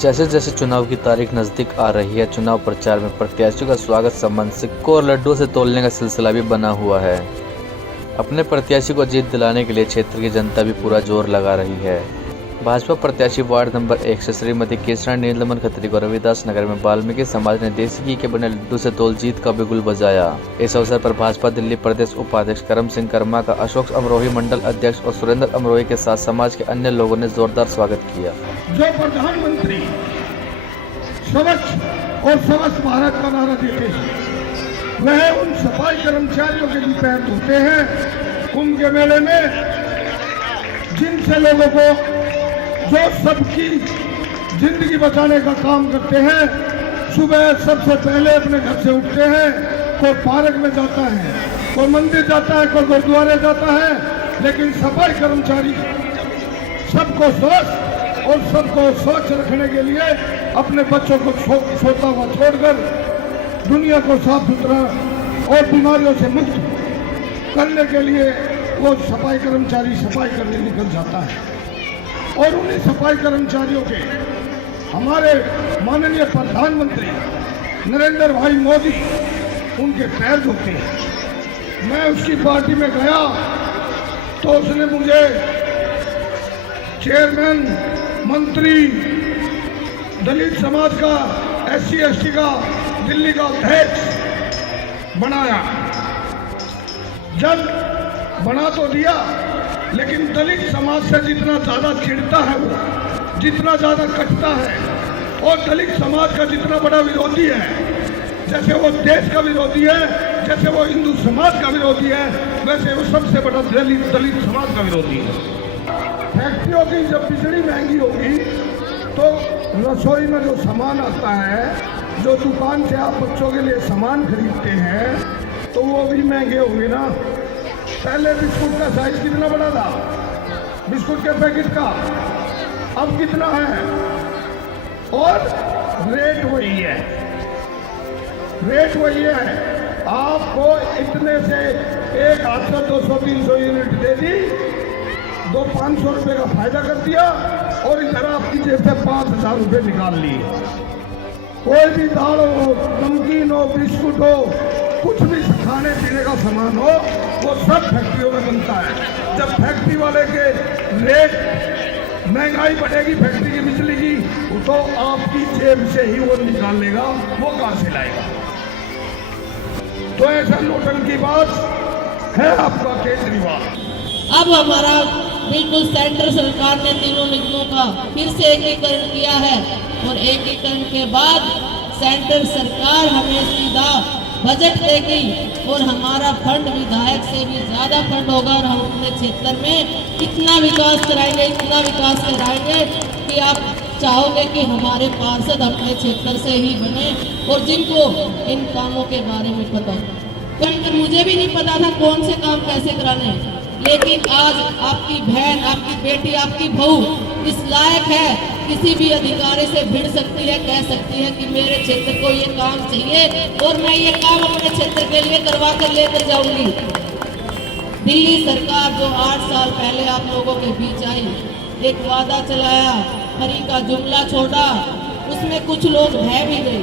जैसे जैसे चुनाव की तारीख नजदीक आ रही है, चुनाव प्रचार में प्रत्याशियों का स्वागत संबंध सिक्कों और लड्डुओं से तोलने का सिलसिला भी बना हुआ है। अपने प्रत्याशी को जीत दिलाने के लिए क्षेत्र की जनता भी पूरा जोर लगा रही है। भाजपा प्रत्याशी वार्ड नंबर 1 से श्रीमती केसरा नीलमन खत्री को रविदास नगर में वाल्मीकि समाज ने देसी घी के बने लड्डू से तोल जीत का बिगुल बजाया। इस अवसर पर भाजपा दिल्ली प्रदेश उपाध्यक्ष करम सिंह कर्मा का अशोक अमरोही मंडल अध्यक्ष और सुरेंद्र अमरोही के साथ समाज के अन्य लोगों ने जोरदार स्वागत किया। जो प्रधानमंत्री स्वच्छ और स्वस्थ भारत का नारा देते हैं, वह उन सफाई कर्मचारियों के भी पैर धोते हैं कुंभ के मेले में, जिनसे लोगों को जो सबकी जिंदगी बचाने का काम करते हैं। सुबह सबसे पहले अपने घर से उठते हैं, कोई पार्क में जाता है, कोई मंदिर जाता है, कोई गुरुद्वारे जाता है, लेकिन सफाई कर्मचारी सबको स्वस्थ और सबको स्वच्छ रखने के लिए अपने बच्चों को सोता हुआ छोड़कर दुनिया को साफ सुथरा और बीमारियों से मुक्त करने के लिए वो सफाई कर्मचारी सफाई करने निकल जाता है। और उन्हीं सफाई कर्मचारियों के हमारे माननीय प्रधानमंत्री नरेंद्र भाई मोदी उनके पैर धोते हैं। मैं उसकी पार्टी में गया तो उसने मुझे चेयरमैन, मंत्री, दलित समाज का, SC/ST का दिल्ली का अध्यक्ष बनाया। जब बना तो दिया, लेकिन दलित समाज से जितना ज़्यादा चिढ़ता है वो, जितना ज़्यादा कटता है, और दलित समाज का जितना बड़ा विरोधी है, जैसे वो देश का विरोधी है, जैसे वो हिंदू समाज का विरोधी है, वैसे वो सबसे बड़ा दलित समाज का विरोधी है। फैक्ट्रियों की जब बिजली महंगी होगी तो रसोई में जो सामान आता है, जो दुकान से आप बच्चों के लिए सामान खरीदते हैं, तो वो भी महंगे होंगे ना। पहले बिस्कुट का साइज कितना बड़ा था, बिस्कुट के पैकेट का, अब कितना है, और रेट वही है, रेट वही है। आपको इतने से एक हाथ से 200-300 यूनिट दे दी, 500 रुपये का फायदा कर दिया, और इधर आपकी जेब से 5000 रुपये निकाल लिए। कोई भी दाल हो, नमकीन हो, बिस्कुट हो, कुछ भी खाने पीने का सामान हो, वो सब फैक्ट्रियों में बनता है। जब फैक्ट्री वाले के रेट महंगाई बढ़ेगी फैक्ट्री की बिजली की, तो आपकी जेब से ही वो निकाल लेगा, वो कहाँ से लाएगा। तो ऐसा नोटंकी बात है आपका केजरीवाल। अब हमारा बिल्कुल सेंटर सरकार ने तीनों निगमों का फिर से एकीकरण किया है, और एकीकरण के बाद सेंटर सरकार हमें सीधा बजट देगी, और हमारा फंड विधायक से भी ज़्यादा फंड होगा, और हम अपने क्षेत्र में इतना विकास कराएंगे, इतना विकास कराएंगे कि आप चाहोगे कि हमारे पार्षद अपने क्षेत्र से ही बने, और जिनको इन कामों के बारे में पता हो। क्योंकि मुझे भी नहीं पता था कौन से काम कैसे कराने, लेकिन आज आपकी बहन, आपकी बेटी, आपकी बहू इस लायक है, किसी भी अधिकारी से भिड़ सकती है, कह सकती है कि मेरे क्षेत्र को ये काम चाहिए, और मैं ये काम अपने क्षेत्र के लिए करवा कर लेकर जाऊंगी। दिल्ली सरकार जो 8 साल पहले आप लोगों के बीच आई, एक वादा चलाया, हरी का जुमला छोड़ा, उसमें कुछ लोग भय भी गए,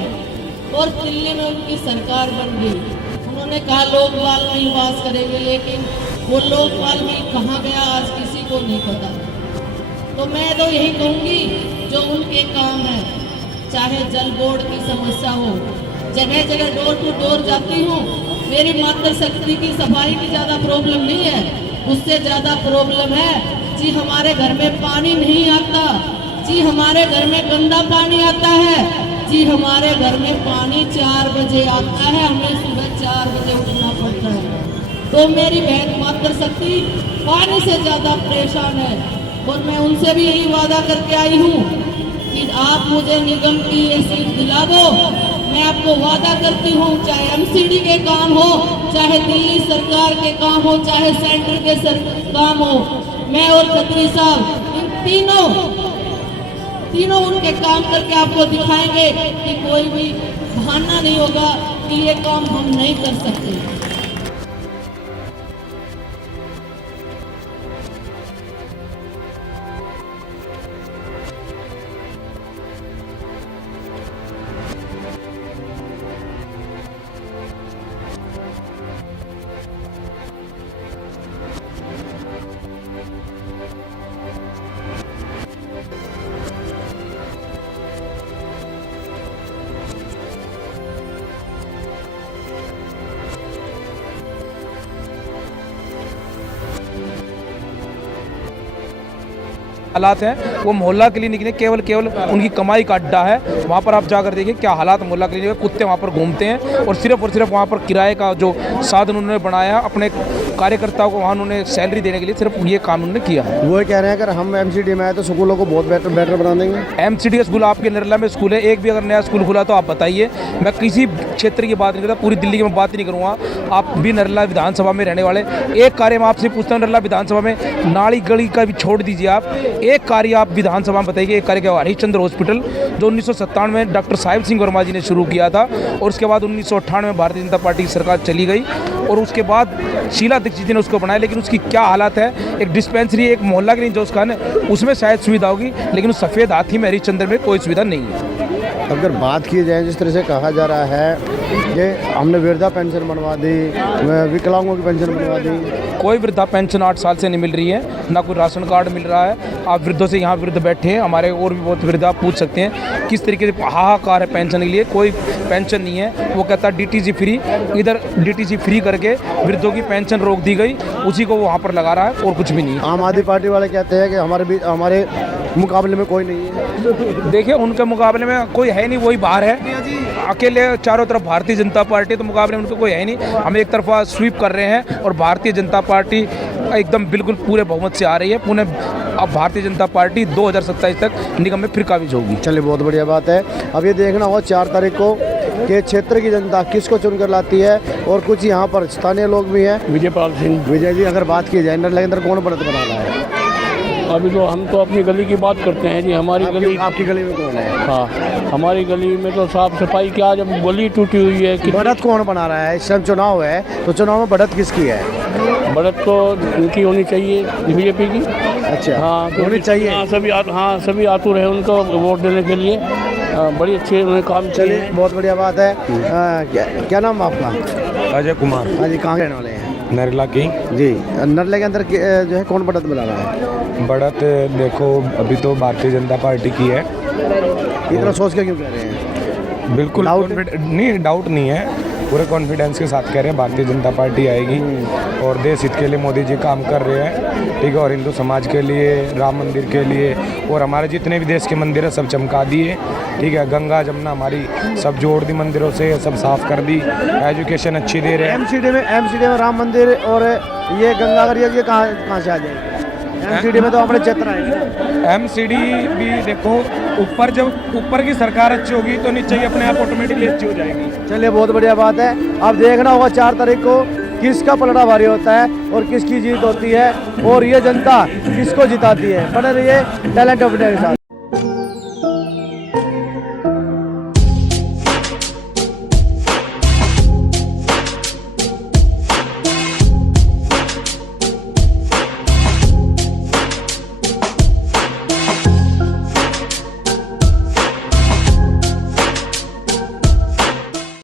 और दिल्ली में उनकी सरकार बन गई। उन्होंने कहा लोकपाल में ही वास करेंगे, लेकिन वो लोकपाल में कहाँ गया आज किसी को नहीं पता। तो मैं तो यही कहूँगी, जो उनके काम है, चाहे जल बोर्ड की समस्या हो, जगह जगह डोर टू डोर जाती हूँ, मेरी मातृशक्ति की सफाई की ज़्यादा प्रॉब्लम नहीं है, उससे ज़्यादा प्रॉब्लम है जी हमारे घर में पानी नहीं आता, जी हमारे घर में गंदा पानी आता है, जी हमारे घर में पानी 4 बजे आता है, हमें सुबह 4 बजे उठना पड़ता है। तो मेरी बहन मातृशक्ति पानी से ज़्यादा परेशान है, और मैं उनसे भी यही वादा करके आई हूँ कि आप मुझे निगम की ये सीट दिला दो। मैं आपको वादा करती हूँ, चाहे MCD के काम हो, चाहे दिल्ली सरकार के काम हो, चाहे सेंटर के काम हो, मैं और खत्री साहब इन तीनों उनके काम करके आपको दिखाएंगे कि कोई भी बहाना नहीं होगा कि ये काम हम नहीं कर सकते। हालात हैं वो मोहल्ला क्लिनिक ने केवल उनकी कमाई का अड्डा है। वहाँ पर आप जाकर देखिए क्या हालात मोहल्ला क्लिनिक में, कुत्ते वहाँ पर घूमते हैं और सिर्फ वहाँ पर किराए का जो साधन उन्होंने बनाया अपने कार्यकर्ताओं को, वहाँ उन्होंने सैलरी देने के लिए सिर्फ ये काम उन्होंने किया है। वो कह रहे हैं अगर हम एमसीडी में आए तो स्कूलों को बहुत बेटर बना देंगे। एमसीडी का स्कूल आपके नरला में स्कूल है, एक भी अगर नया स्कूल खुला तो आप बताइए। मैं किसी क्षेत्र की बात नहीं करता, पूरी दिल्ली की मैं बात नहीं करूँगा। आप भी नरला विधानसभा में रहने वाले, एक कार्य मैं आपसे पूछता हूँ, नरला विधानसभा में नाली गली का भी छोड़ दीजिए आप, एक कार्य आप विधानसभा में बताइए। एक कार्य क्या, हरिश्चंद्र हॉस्पिटल जो 1997 में डॉक्टर साहिब सिंह वर्मा जी ने शुरू किया था और उसके बाद 1998 में भारतीय जनता पार्टी की सरकार चली गई और उसके बाद शीला दीक्षित जी ने उसको बनाया, लेकिन उसकी क्या हालत है। एक डिस्पेंसरी, एक मोहल्ला क्लिनिक जो उसका है उसमें शायद सुविधा होगी, लेकिन उस सफ़ेद हाथी में हरिश्चंद्र में कोई सुविधा नहीं है। अगर बात की जाए जिस तरह से कहा जा रहा है कि हमने वृद्धा पेंशन बनवा दी, विकलांगों की पेंशन बनवा दी, कोई वृद्धा पेंशन 8 साल से नहीं मिल रही है, ना कोई राशन कार्ड मिल रहा है। आप वृद्धों से यहाँ वृद्ध बैठे हैं, हमारे और भी बहुत वृद्ध, आप पूछ सकते हैं किस तरीके से हाहाकार है पेंशन के लिए। कोई पेंशन नहीं है। वो कहता है डीटीसी फ्री, इधर डीटीसी फ्री करके वृद्धों की पेंशन रोक दी गई, उसी को वो वहाँ पर लगा रहा है और कुछ भी नहीं। आम आदमी पार्टी वाले कहते हैं कि हमारे मुकाबले में कोई नहीं है। देखिए उनके मुकाबले में कोई है नहीं, वही बाहर है अकेले, चारों तरफ भारतीय जनता पार्टी, तो मुकाबले में उनको कोई है नहीं। हम एक तरफा स्वीप कर रहे हैं और भारतीय जनता पार्टी एकदम बिल्कुल पूरे बहुमत से आ रही है। पुणे अब भारतीय जनता पार्टी 2027 तक निगम में फिर काबिज होगी। चलिए बहुत बढ़िया बात है। अब ये देखना होगा 4 तारीख को कि क्षेत्र की जनता किसको चुनकर लाती है और कुछ यहाँ पर स्थानीय लोग भी हैं। विजयपाल सिंह। विजय जी, अगर बात की जाए नरला के अंदर कौन बढ़त बना रहा है? अभी तो हम तो अपनी गली की बात करते हैं जी। हमारी गली, आपकी गली में कौन है? हाँ, हमारी गली में तो साफ सफाई क्या, जब गली टूटी हुई है कि बढ़त कौन बना रहा है? इस टाइम चुनाव है तो चुनाव में बढ़त किसकी है? बढ़त तो इनकी होनी चाहिए, बीजेपी की। अच्छा, हाँ होनी चाहिए। हाँ, सभी आतुर हैं उनको वोट देने के लिए। बड़ी अच्छे उन्होंने काम किए। चलिए बहुत बढ़िया बात है। क्या नाम आपका? अजय कुमार। हाँ जी, कहाँ के रहने वाले हैं? नरला की जी। नरला के अंदर जो है कौन बढ़त बना रहा है? बढ़त देखो अभी तो भारतीय जनता पार्टी की है। इतना सोच के क्यों कह रहे हैं? बिल्कुल डाउट नहीं, डाउट नहीं है, पूरे कॉन्फिडेंस के साथ कह रहे हैं भारतीय जनता पार्टी आएगी और देश हित के लिए मोदी जी काम कर रहे हैं, ठीक है। और हिंदू समाज के लिए, राम मंदिर के लिए और हमारे जितने भी देश के मंदिर है सब चमका दिए, ठीक है। गंगा जमुना हमारी सब जोड़ दी मंदिरों से, सब साफ कर दी, एजुकेशन अच्छी दे रहे हैं। एमसीडी में राम मंदिर और ये गंगा ये कहाँ से आ जाएगी? एमसीडी में तो अपने क्षेत्र आएंगे। एमसीडी भी देखो ऊपर, जब ऊपर की सरकार अच्छी होगी तो नीचे ही अपने आप ऑटोमेटिकली अच्छी हो जाएगी। चलिए बहुत बढ़िया बात है। अब देखना होगा 4 तारीख को किसका पलड़ा भारी होता है और किसकी जीत होती है और ये जनता किसको जिताती है। बने रहिए टैलेंट ऑफ इंडिया के साथ।